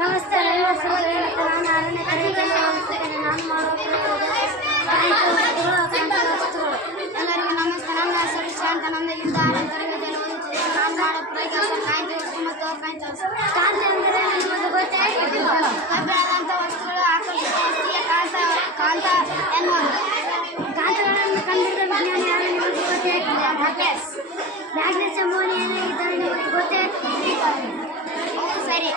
ನಮಸ್ತೆ ನಾನು ಆರನೇ ತರಗತಿಯಲ್ಲಿ ಓದುತ್ತಿದ್ದೇನೆ. ನಾನು ಮಾಡುವ ಎಲ್ಲರಿಗೂ ನಮಸ್ತೆ. ನನ್ನ ಹೆಸರು ಶಾಂತ. ನನ್ನದಿಂದ ಆರನೇ ತರಗತಿಯಲ್ಲಿ ಓದುತ್ತಿದ್ದೇನೆ. ನಾನು ಮಾಡುವ ಪ್ರಯೋಗ ಕಾಂತಿ ವಸ್ತು ಮತ್ತು ಅಕಾಂತಿ ವಸ್ತು. ಕಾಂತಿ ಅಂದರೆ ನಿಮಗೆ ಗೊತ್ತೇ? ಕಬ್ಬಿಣದಂಥ ವಸ್ತುಗಳು ಆಕರ್ಷಕ ವಸ್ತುವಿಗೆ ಕಾಂತ ಎನ್ನುವುದು. ಕಾಂತಗಳನ್ನು ಕಂಡುಹಿಡಿದ ವಿಜ್ಞಾನಿ ಯಾರು ನಿಮಗೆ ಗೊತ್ತೇ? ಮ್ಯಾಗ್ನೆಸ್ ಎಂಬುವನು ಏನಾಗಿದ್ದಾನೆ ನಿಮಗೆ ಗೊತ್ತೇ? ಸರಿ.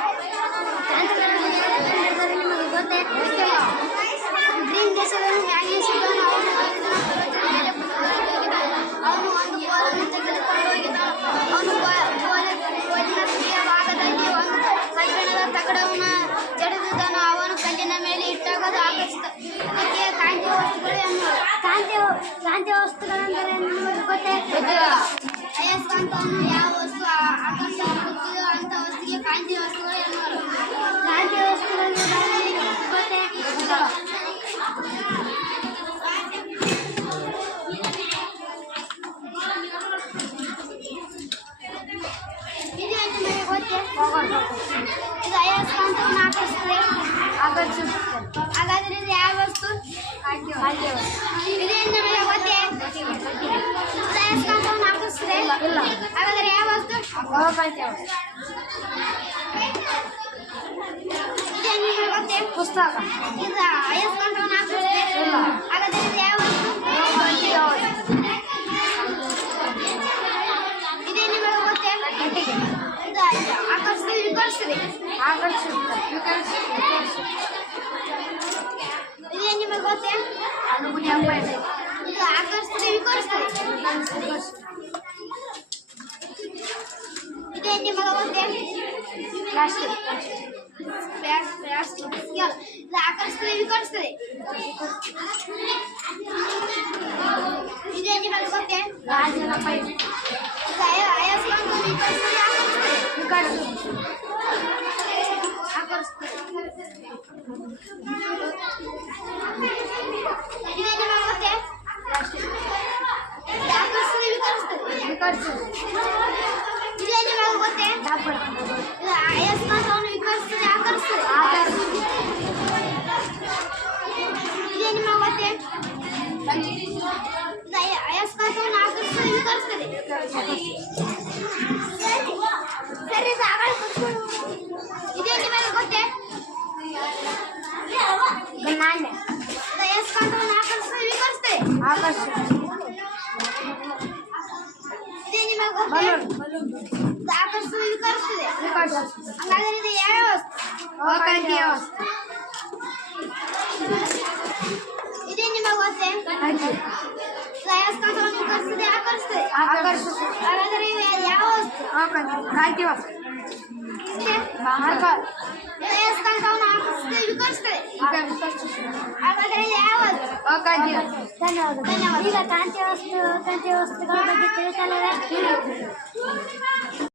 ಕಾಂತಗಳನ್ನು ಯಾರು ಕಂಡುಹಿಡಿದರೆ ನಿಮಗೆ ಗೊತ್ತೇ? ಗ್ರೀನ್ ದೇಶದಲ್ಲಿ ಮ್ಯಾಗ್ನೆಸ್ ಇದ್ದವನು ಅವನು ಒಂದು ಗೋಲನ್ನು ತೆಗೆದುಕೊಂಡು ಹೋಗಿದ್ದನು. ಅವನು ಗೋಲಿನ ತುದಿಯ ಭಾಗದಲ್ಲಿ ಒಂದು ಕಬ್ಬಿಣದ ತಗಡವನ್ನು ಜಡಿದಿದ್ದನು. ಅವನು ಕಲ್ಲಿನ ಮೇಲೆ ಇಟ್ಟಾಗ ಅದು ಆಕರ್ಷಿತ. ಇದಕ್ಕೆ ಕಾಂತಿ ವಸ್ತುಗಳು ಎನ್ನುವರು. ಕಾಂತಿ ವಸ್ತುಗಳೆಂದರೆ ನಿಮಗೆ ಗೊತ್ತೇ? ಅಯಸ್ಕಾಂತವನ್ನು ಯಾವ ವಸ್ತು ಆಕರ್ಷಣೆ ಮಾಡುತ್ತದೆಯೋ ಅಂಥ ವಸ್ತುಗೆ ಕಾಂತಿ ವಸ್ತುಗಳು ಎನ್ನುವರು. ಕಾಂತಿ ವಸ್ತುಗಳನ್ನು ಗೊತ್ತೇ? ಇದು ನಿಮಗೆ ಗೊತ್ತೇ? ಇದು ಅಯಸ್ಕಾಂತವನ್ನು ಆಕರ್ಷಿಸುತ್ತದೆ. ಹಾಗಾದರೆ ಇದು ಯಾವ ವಸ್ತು? ಇದೇನು ನಿಮಗೆ ಗೊತ್ತೇ? ಇದು ಅಯಸ್ಕಾಂತವನ್ನು ಆಕರ್ಷಿಸುತ್ತದೆ. ಹಾಗಾದರೆ ಯಾವ ವಸ್ತು? ಇದೇನು ನಿಮಗೆ ಗೊತ್ತೇ? ಪುಸ್ತಕ. ಇದು ಅಯಸ್ಕಾಂತವನ್ನು ಆಕರ್ಷಿಸುತ್ತದೆ. ಹಾಗಾದರೆ ಇದು ಯಾವ ವಸ್ತು? ಇದೇನು ನಿಮಗೆ ಗೊತ್ತೇ? ಇದು ಆಕರ್ಷಿಸುತ್ತದೆ, ವಿಕರ್ಷಿಸುತ್ತದೆ. ಇದೇನು ನಿಮಗೆ ಗೊತ್ತೇ? ಇದು ಆಕರ್ಷಿಸುತ್ತದೆ, ವಿಕರ್ಷಿಸುತ್ತದೆ. ಇದೇನು ನಿಮಗೆ ಗೊತ್ತೇ? ಇದು ಆಕರ್ಷಿಸುತ್ತದೆ, ವಿಕರ್ಷಿಸುತ್ತದೆ. ಇದೇನು ನಿಮಗೆ ಗೊತ್ತೇ? ಅಯಸ್ಕಾಂತವನ್ನು ವಿಕರ್ಷಿಸುತ್ತದೆ, ಆಕರ್ಷಿಸುತ್ತದೆ. ಇದೇನು ನಿಮಗೆ ಗೊತ್ತೇ? ಆಕರ್ಷಿಸುತ್ತದೆ, ವಿಕರ್ಷಿಸುತ್ತದೆ. ಇದೇನು ನಿಮಗೆ ಗೊತ್ತೇ? ಇದು ಅಯಸ್ಕಾಂತವನ್ನು ವಿಕರ್ಷಿಸುತ್ತದೆ, ಆಕರ್ಷಿಸುತ್ತದೆ. ಇದೇನು ನಿಮಗೆ ಗೊತ್ತೇ? ಇದು ಅಯಸ್ಕಾಂತವನ್ನು ಆಕರ್ಷಿಸುತ್ತದೆ, ವಿಕರ್ಷಿಸುತ್ತದೆ. ಸರಿ ಇದೇನು ನಿಮಗೆ ಗೊತ್ತೇ? ಅಯಸ್ಕಾಂತವನ್ನು ಆಕರ್ಷಿಸುತ್ತದೆ, ವಿಕರ್ಷಿಸುತ್ತದೆ. ಇದೇನು ನಿಮಗೆ ಗೊತ್ತೇ? ಇದು ಆಕರ್ಷಿಸುತ್ತದೆ, ವಿಕರ್ಷಿಸುತ್ತದೆ. ಹಾಗಾದರೆ ಇದು ಯಾವ ವಸ್ತು? ಇದೇನು ನಿಮಗೆ ಗೊತ್ತೇ? ಇದು ಅಯಸ್ಕಾಂತವನ್ನು ವಿಕರ್ಷಿಸುತ್ತದೆ, ಆಕರ್ಷಿಸುತ್ತದೆ. ಹಾಗಾದರೆ ಇದು ಯಾವ ವಸ್ತು? ಅಯಸ್ಕಾಂತವನ್ನು ಆಕರ್ಷಿಸುತ್ತದೆ, ವಿಕರ್ಷಿಸುತ್ತದೆ. ಹಾಗಾದರೆ ಯಾವ ವಸ್ತು? ಧನ್ಯವಾದ. ಈಗ ಕಾಂತಿ ವಸ್ತುಗಳ ಬಗ್ಗೆ ತಿಳಿಸಲ್ಲ.